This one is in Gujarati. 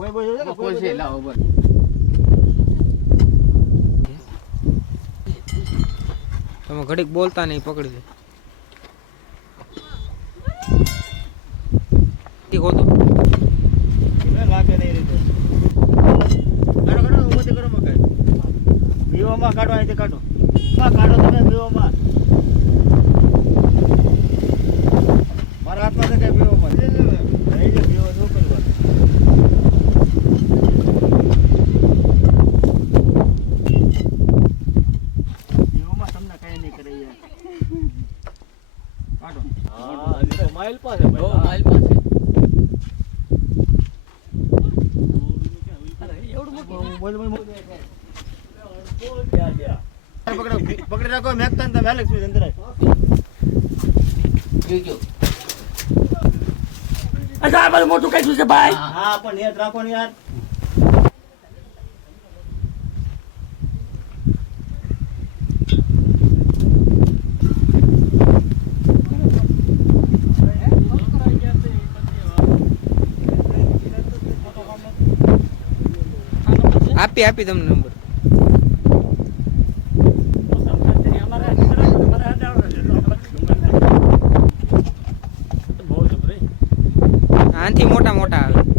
કોઈ બોલ છે કે કોઈ છે લાવો બોલ તમે ઘડીક બોલતા નહીં પકડી દે ઠીક હોતો મને લાગે નહીં રીતે કાઢો કાઢો ઉમતી કરો મકાઈ બીઓમાં કાઢો અહીંથી કાઢો માં કાઢો તમે બીઓમાં મારા હાથમાં છે કે બીઓમાં રહી જાય બીઓ શું કરવા બીઓમાં તમને કઈ નહીં કરે યાર કાઢો હા હજી તો માઇલ પાસે ભાઈ માઇલ પાસે પકડી રાખો મેકતા ને તમે એલેક્સ અંદર અચ્છા આ બધું મોટું કઈ છે ભાઈ હા પણ નેટ રાખો ને યાર આપી તમને નંબર આનાથી મોટા મોટા આવે